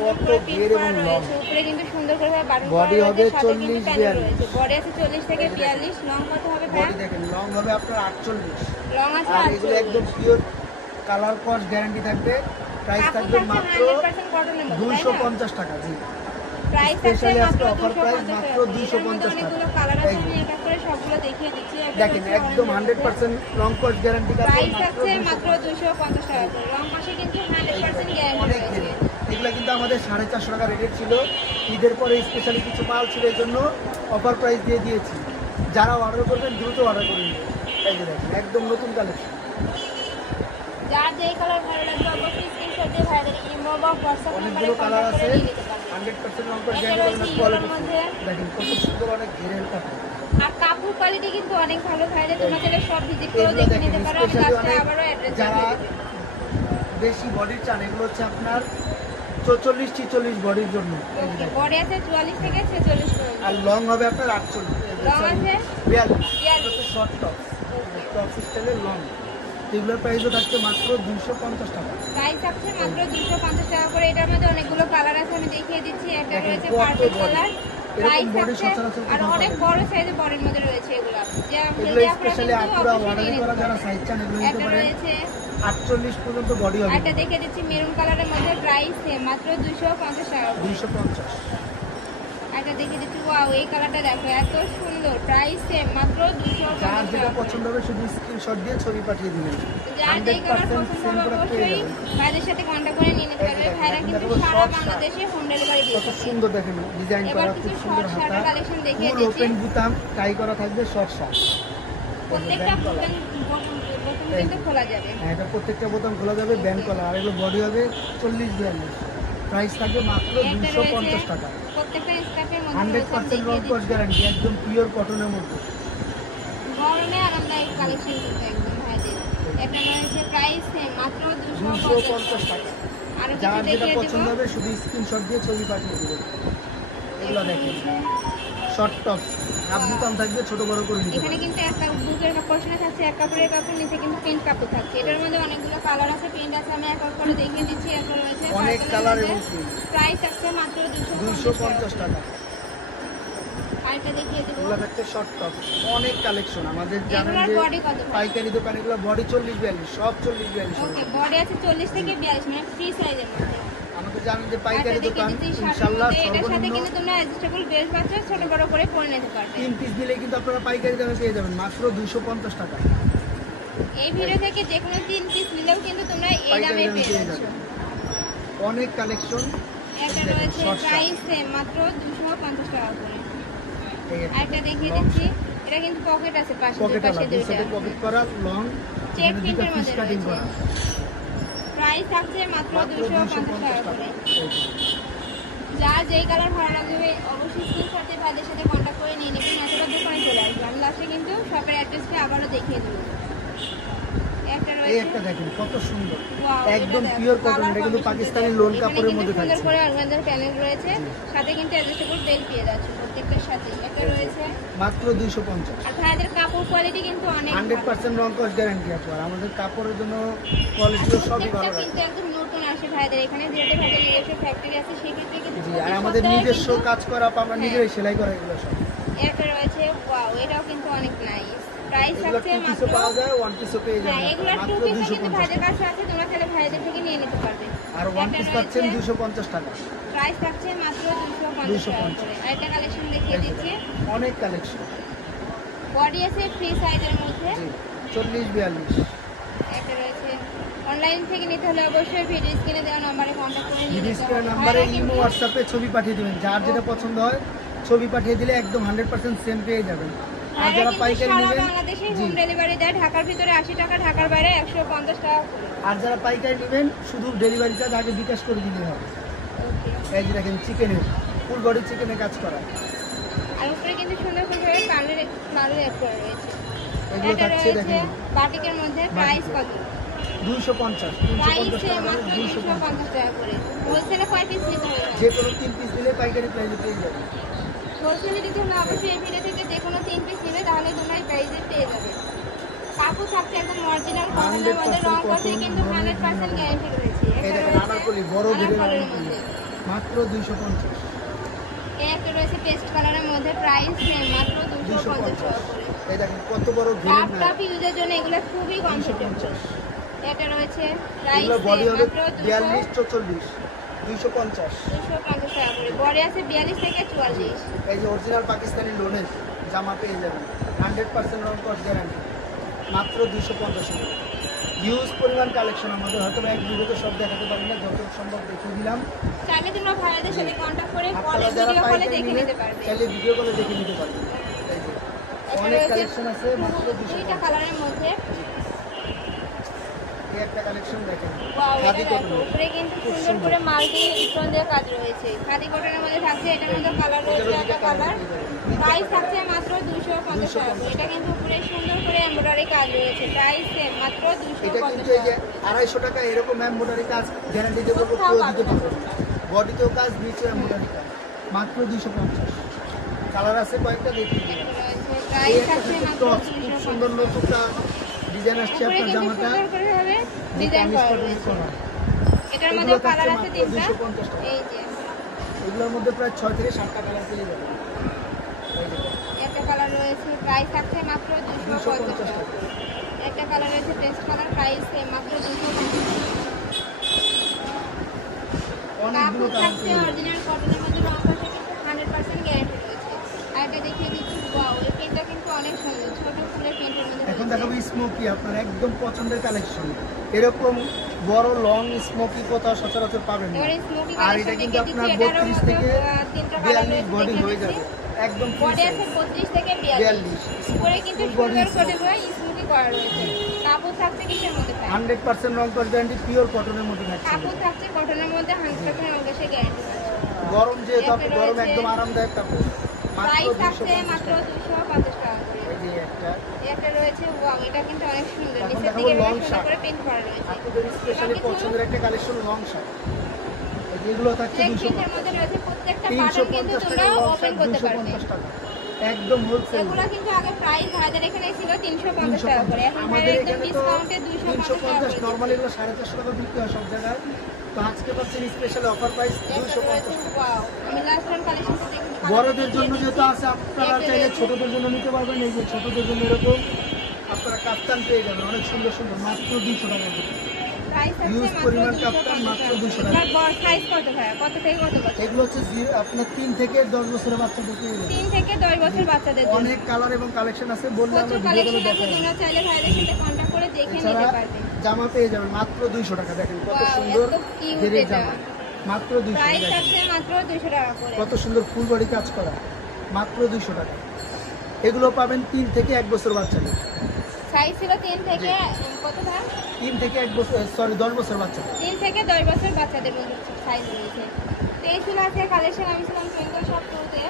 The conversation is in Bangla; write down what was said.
কত ঘের এবং লং। উপরে কিন্তু সুন্দর করে বাটন বডি হবে 40-42, বডি আছে 40 থেকে 42, লং কত হবে ভাই? বডি দেখেন লং হবে আপনার 48, লং আছে আর এগুলো 48। একদম পিওর কালার কস গ্যারান্টি থাকবে। প্রাইস থাকবে মাত্র 250 টাকা। জি, প্রাইস স্পেশালি আছে আজকে অফার প্রাইস মাত্র 250 টাকা। অনেকগুলো কালার আছে, আমি এক এক করে সবগুলো দেখিয়ে দিচ্ছি। দেখেন একদম 100% লং কস গ্যারান্টি থাকবে প্রাইস মাত্র আছে মাত্র 250 টাকা করে। লং পাশে কিন্তু 100% গ্যারান্টি অনেক রয়েছে। ঘের। এগুলো কিন্তু আমাদের 450 টাকা রেটের ছিল, ঈদের পরে স্পেশালি কিছু মাল ছিল এই জন্য অফার প্রাইস দিয়ে দিয়েছি। যারা অর্ডার করবেন দ্রুত অর্ডার করে নেবেন। এই যে দেখেন একদম নতুন কালেকশন। যার যেই কালার ভালো লাগবে অবশ্যই স্ক্রিনশট দিয়ে ভাইদের ইমো বা হোয়াটসঅ্যাপ অনেকগুলো নম্বরে কালার কন্টাক্ট আছে, করে নিয়ে নিতে পারবেন। 100% লং কস গ্যারান্টি থাকবে কোয়ালিটি। দেখেন কত সুন্দর অনেক ঘেরের কাপড়। আর কাপড় কোয়ালিটি কিন্তু অনেক ভালো ভাইদের, তোমরা চাইলে সব ভিজিট করে দেখে নিতে পারো। আমি লাস্টে আবারও অ্যাড্রেস যারা বেশি বডির চান এগুলো হচ্ছে আপনার 44-46 বডির জন্য। বডি আছে 44 থেকে 46 পর্যন্ত, আর লং হবে আপনার 48, লং আছে 42 শর্ট টপ টপ স্টাইলের লং। এগুলোর প্রাইসও থাকছে মাত্র 250 টাকা। প্রাইস আছে মাত্র 250 টাকা করে। এটার মধ্যে অনেকগুলো কালার আছে, আমি দেখিয়ে দিচ্ছি। একটা রয়েছে পার্পল কালার, প্রাইস আছে আর অনেক বড় সাইজের বডির মধ্যে রয়েছে এগুলো। যে এগুলো স্পেশালি আপুরা অর্ডার করা যারা সাইজ চান এগুলো নিতে পারেন। রয়েছে 48 পর্যন্ত বডি হবে। একটা দেখিয়ে দিচ্ছি মেরুন কালারের মধ্যে, প্রাইস মাত্র 250 টাকা। 250। একটা দেখিয়ে দিচ্ছি, ওয়াও এই কালারটা দেখো এত সুন্দর, প্রাইস মাত্র 250 যার যেটা টাকা। পছন্দ হবে শুধু স্ক্রিনশট দিয়ে ছবি পাঠিয়ে দিবেন। যার যেই কালার 100% পছন্দ সেম হবে প্রোডাক্ট পেয়ে অবশ্যই যাবেন। ভাইদের সাথে কন্টাক্ট করে নিয়ে নিতে পারবে। ভাইরা কিন্তু সারা বাংলাদেশে হোম ডেলিভারি দিয়ে কত থাকে। সুন্দর দেখেন ডিজাইন এবার করা, কিছু খুব সুন্দর শর্ট হাতা, শার্টের কালেকশন দেখিয়ে ফুল দিচ্ছি। ওপেন বুতাম টাই করা থাকবে শর্ট শার্ট। প্রত্যেকটা বোতাম কিন্তু খোলা যাবে। হ্যাঁ, এটা প্রত্যেকটা বোতাম খোলা যাবে, ব্যান্ড করা। আর এগুলো বডি হবে 40-42, প্রাইস থাকবে মাত্র একটা 250 রয়েছে টাকা। প্রত্যেকটা স্কার্ফের মধ্যে 100% রং কস গ্যারান্টি, একদম পিওর কটনের মধ্যে। গরমে আরামদায়ক কালেকশন কিন্তু একদম ভাইদের। এটা রয়েছে প্রাইস মাত্র 250 টাকা। আর কিছু যার যেটা দেখিয়ে পছন্দ দেবো। হবে শুধু স্ক্রিনশট দিয়ে ছবি পাঠিয়ে দেবেন। এগুলো দেখেন শর্ট টপ, হাফ বুতাম থাকবে, ছোট বড় করে নিতে এখানে পারেন। কিন্তু একটা বুকের কাপড় থাকছে, এক কাপড়ের কাপড়, নিচে কিন্তু প্রিন্ট কাপড় থাকছে। এটার মধ্যে অনেকগুলো কালার আছে, প্রিন্ট আছে, আমি এক এক করে দেখিয়ে দিচ্ছি। এরপর রয়েছে অনেক কালার এবং প্রিন্ট। প্রাইস আছে মাত্র 250 টাকা। আরেকটা দেখিয়ে দেবো। এগুলো থাকছে শর্ট টপ, অনেক কালেকশন। আমাদের জানেন এগুলোর যে বডি কত? পাইকারি দোকান এগুলো বডি 40-42, সব 40-42। ওকে, বডি আছে 40 থেকে 42, মানে ফ্রি সাইজের মধ্যে। আমাদের জানেন যে পাইকারি আরেকটা দোকান দেখিয়ে দিচ্ছি, ইনশাআল্লাহ এটার সাথে সর্বনিম্ন কিন্তু তোমরা অ্যাডজাস্টেবল ড্রেস বাচ্চা ছোট বড় করে পরে নিতে পারবে। 3 পিস দিলে কিন্তু আপনারা পাইকারি দামে পেয়ে যাবেন মাত্র 250 টাকা। এই ভিডিও থেকে যে কোনো 3 পিস নিলেও কিন্তু তোমরা এই পাইকারি দামে দামে পেয়ে পেয়ে যাচ্ছ। যাবেন। অনেক কালেকশন। এটা রয়েছে প্রাইস মাত্র 250 টাকা করে। এই আরেকটা দেখিয়ে দিচ্ছি, এটা কিন্তু পকেট আছে পাশে, দুই পকেট পাশে আলাদা, দুই দুইটা। সাইডে পকেট করা লং, চেক এখানে দুটো প্রিন্টের পিস মধ্যে কাটিং রয়েছে। করা। প্রাইস থাকছে মাত্র মাত্র 250 টাকা 250 টাকা। করে। এই যে। যার যেই কালার ভালো লাগবে অবশ্যই স্ক্রিনশট দিয়ে ভাইদের সাথে কন্ট্যাক্ট করে নিয়ে নেবেন, অথবা দোকানে চলে আসবে। আমি লাস্টে কিন্তু শপের অ্যাড্রেসটা আবারও দেখিয়ে দেবো। একটা এই রয়েছে, একটা দেখেন কত সুন্দর, ওয়াও, একদম এটা দেখো, পিওর কটন। কালার এটা কিন্তু কম্বিনেশন পাকিস্তানি দেখো। লোন এখানে কাপড়ের কিন্তু মধ্যে সুন্দর থাকছে। করে অর্গানজার প্যানেল রয়েছে, সাথে কিন্তু অ্যাডজাস্টেবল বেল্ট পেয়ে যাচ্ছে প্রত্যেকটার সাথে। একটা রয়েছে, মাত্র 250। আর ভাইদের কাপড় কোয়ালিটি কিন্তু অনেক ভালো। 100% রং কস গ্যারান্টি আছে। আর আমাদের কাপড়ের জন্য কোয়ালিটিও সবই ভালো প্রত্যেকটা রাখে। কিন্তু একদম নতুন আসে ভাইদের এখানে, যেহেতু ভাইদের নিজস্ব ফ্যাক্টরি আছে সেক্ষেত্রে কিন্তু জি, আর প্রতি আমাদের সপ্তাহে নিজস্ব কিন্তু- কাজ করা, আমরা নিজেরাই সেলাই করা এগুলো সব। একটা রয়েছে, ওয়াও, এটাও কিন্তু অনেক নাইস। প্রাইস এগুলো থাকছে 2 মাত্র, পিসও পাওয়া যায়, 1 পিসও পেয়ে হ্যাঁ, যাবেন এগুলো মাত্র 2 পিসও কিন্তু 250 ভাইদের টাকা। কাছে আছে, তোমরা চাইলে ভাইদের থেকে নিয়ে নিতে পারবে। আর 1 একটা পিস পাচ্ছেন রয়েছে, 250 টাকা। প্রাইস থাকছে মাত্র 250 টাকা করে। আরেকটা কালেকশন দেখিয়ে দিচ্ছি, অনেক কালেকশন। বডি আছে ফ্রি সাইজের মধ্যে। জি, 40-42। একটা রয়েছে, অনলাইন থেকে নিতে হলে অবশ্যই ভিডিও স্ক্রিনে দেওয়া নম্বরে কন্ট্যাক্ট করে নিয়ে ভিডিও নিতে স্ক্রিনের হবে। নাম্বারে ভাইরা ইমো কিন্তু- হোয়াটসঅ্যাপে ছবি পাঠিয়ে দিবেন, যার যেটা পছন্দ হয় ছবি পাঠিয়ে দিলে একদম 100% সেম পেয়ে যাবেন। আর ভাইরা যারা কিন্তু পাইকারি সারা নেবেন, বাংলাদেশে জি, হোম ডেলিভারি দেয়। ঢাকার ভিতরে 80 টাকা, ঢাকার বাইরে 150 টাকা করে। আর যারা পাইকারি নেবেন শুধু ডেলিভারি চার্জ আগে বিকাশ করে দিলে হবে। ওকে, এই যে দেখেন চিকেনের ফুল বডি চিকেনের কাজ করা, আর উপরে কিন্তু সুন্দর করে পার্লের অ্যাড করা রয়েছে। এগুলো এটা থাকছে রয়েছে দেখেন বাটিকের মধ্যে, প্রাইস কত? 250 প্রাইস 350 টাকা মাত্র 250। 250 টাকা করে। হোলসেলে কয় পিস নিতে হবে? যে কোনো 3 পিস দিলে পাইকারি প্রাইসে পেয়ে যাবেন। হোলসেলে দিতে হলে অবশ্যই এই ভিডিও থেকে যে কোনো 3 পিস নেবে, তাহলে তোমরা এই প্রাইসে পেয়ে যাবে। কাপড় থাকছে একদম অরিজিনাল কটনের মধ্যে, রং কষে কিন্তু 100% গ্যারান্টি রয়েছে। এই এটা দেখেন রয়েছে আনারকলি, বড় ঘেরের আনারকলির আনারকলি। মধ্যে। মাত্র 250। এই একটা রয়েছে পেস্ট কালারের মধ্যে, প্রাইস সেম মাত্র 250 টাকা করে। এই দেখেন কত বড় টাপ গ্রেড না, টাপ ইউজের জন্য এগুলো খুবই কমফোর্টেবল। 250। এটা রয়েছে প্রাইস এগুলো বডি হবে মাত্র 42 44 250। 250 টাকা করে। বডি আছে 42 থেকে 44। এই যে অরিজিনাল পাকিস্তানি লোনের জামা পেয়ে যাবেন, 100% রং কস গ্যারান্টি, মাত্র 250 টাকা। হিউজ পরিমাণ কালেকশন আমাদের, হয়তো এক ভিডিওতে সব দেখাতে পারি না, যতটুকু সম্ভব দেখিয়ে দিলাম। চাইলে তোমরা ভাইয়াদের সাথে কন্টাক্ট করে পরে আপনারা যারা ভিডিও কলে পাইকারি দেখে নেবেন নিতে পারবে। চাইলে ভিডিও কলে দেখে নিতে পারবেন। এই যে এটা অনেক রয়েছে কালেকশন আছে, মাত্র দুইটা 250। কালারের মধ্যে। এই একটা কালেকশন দেখেন, ওয়াও, খাদি এটা দেখো কটন, উপরে কিন্তু খুব সুন্দর সুন্দর। করে মাল্টি স্টোন দিয়ে কাজ রয়েছে। খাদি কটনের মধ্যে থাকছে, এটার মধ্যে কালার রয়েছে একটা কালার। প্রাইস থাকছে মাত্র 250 টাকা করে। এটা কিন্তু উপরে সুন্দর করে এমব্রয়ডারি কাজ রয়েছে। প্রাইস সেম মাত্র এটা 250 কিন্তু এই যে টাকা। 250 টাকা এরকম এমব্রয়ডারি কাজ গ্যারান্টি দেবো, কোথাও কেউ পাবে দিতে না। পারবে না। বডিতেও কাজ, নিচেও এমব্রয়ডারি কাজ, মাত্র 250। কালার আছে কয়েকটা, দেখিয়ে দিলাম। রয়েছে এই প্রাইস একটা থাকছে মাত্র টপ, খুব 250 সুন্দর নতুনটা ডিজাইন আসছে উপরে আপনার কিন্তু জামাটা, সুন্দর করে হবে ডিজাইন করা রয়েছে। এটার মধ্যে এগুলো কালার থাকছে আছে মাত্র 3টা। 250 টাকা। এই যে এগুলোর মধ্যে প্রায় 6 থেকে 7টা কালার পেয়ে যাবেন। এই দেখুন, একটা কালার রয়েছে, প্রাইস থাকছে মাত্র 250 250 টাকা। টাকা। একটা কালার রয়েছে পেস্ট কালার, প্রাইস মাত্র 250 টাকা। অনেকগুলো কাপড় কালার থাকছে পেয়ে যাবেন। অরিজিনাল কটনের মধ্যে, রং কষে কিন্তু 100% গ্যারান্টি রয়েছে। আর এটা দেখিয়ে দিচ্ছি, ওয়াও, এই প্রিন্টটা কিন্তু অনেক সুন্দর, ছোট ফুলের প্রিন্টের মধ্যে এখন রয়েছে। দেখাবো স্মোকি, আপনার একদম পছন্দের কালেকশন। এরকম বড় লং স্মোকি কোথাও সচরাচর পাবেন না। এবারে স্মোকি আর এটা কালেকশন কিন্তু দেখিয়ে আপনার দিচ্ছি। এটারও 32 মধ্যে থেকে 3টা কালার 42 রয়েছে, বডি দেখিয়ে হয়ে দিচ্ছি। যাবে, একদম বডি আছে 32 থেকে 42। উপরে কিন্তু Full body সুন্দর করে smoky। স্মোকি করা রয়েছে। কাপড় থাকছে কিসের মধ্যে ভাই? 100% রং কস গ্যারান্টি, পিওর কটনের মধ্যে থাকছে। কাপড় থাকছে কটনের মধ্যে, 100% রং কষে গ্যারান্টি রয়েছে। গরম যেহেতু, আপনি একটা গরম রয়েছে। একদম আরামদায়ক কাপড়, মাত্র প্রাইস থাকছে 250 মাত্র টাকা। 250 টাকা করে। এই যে একটা এই একটা রয়েছে, ওয়াও, এটা কিন্তু অনেক সুন্দর। এখন নিচের দেখাবো দিকে long বেশ সুন্দর shirt। করে প্রিন্ট করা রয়েছে। আপনাদের স্পেশালি এবার কিছু পছন্দের একটা কালেকশন লং শার্ট, যেগুলো থাকছে চেক 250 প্রিন্টের মধ্যে রয়েছে, প্রত্যেকটা বাটন কিন্তু 350 তোমরা টাকা লং ওপেন শার্ট, করতে পারবে। 250 টাকা, একদম হোলসেল। এগুলো কিন্তু আগে প্রাইস ভাইদের এখানে ছিল 350 টাকা করে, এখন আমাদের ভাইদের একদম এখানে তো ডিসকাউন্টে 250 টাকা 350, করে নরমালি এগুলো 450 টাকা বিক্রি হয় সব জায়গায়। তো আজকে পাচ্ছেন স্পেশাল অফার প্রাইস দিচ্ছে। 250 টাকা। ওয়াও, আমি লাস্ট টাইম কালেকশনটা দেখি। বড়দের জন্য যেহেতু আছে, আপনারা চাইলে ছোটদের জন্য নিতে পারবেন। এই যে ছোটদের জন্য এরকম আপনারা কাপ্তান পেয়ে যাবেন, অনেক সুন্দর সুন্দর, মাত্র 200 টাকা করে। প্রাইস আছে Huge মাত্র পরিমাণ 250 কাপ্তান, মাত্র 200 টাকা। টাকা। বড় সাইজ কত ভাই? কত থেকে কত বছর? এগুলো হচ্ছে আপনার 3 থেকে 10 বছরের বাচ্চাদের পেয়ে যাবেন। 3 থেকে 10 বছর বাচ্চাদের জন্য অনেক কালার এবং কালেকশন আছে, বললে আমরা প্রচুর ভিডিও করে কালেকশন আছে। দেখাই। তোমরা চাইলে ভাইদের সাথে কন্টাক্ট করে দেখে নিতে এছাড়া পারবে। জামা পেয়ে যাবেন মাত্র 200 টাকা। দেখেন কত Wow, সুন্দর এত cute ঘেরের এটা। জামা, মাত্র 200 প্রাইস টাকা। আছে মাত্র 200 টাকা করে। কত সুন্দর ফুল বডি কাজ করা, মাত্র 200 টাকা। এগুলো পাবেন 3 থেকে 1 বছর বাচ্চাদের, সাইজ ছিল 3 থেকে কত ভাই? 3 থেকে 1 বছর, সরি 10 বছর বাচ্চাদের। 3 থেকে 10 বছর বাচ্চাদের মধ্যে সাইজ রয়েছে। তো এই ছিল আজকে কালেকশন। আমি ছিলাম টুইঙ্কল শপ টুতে।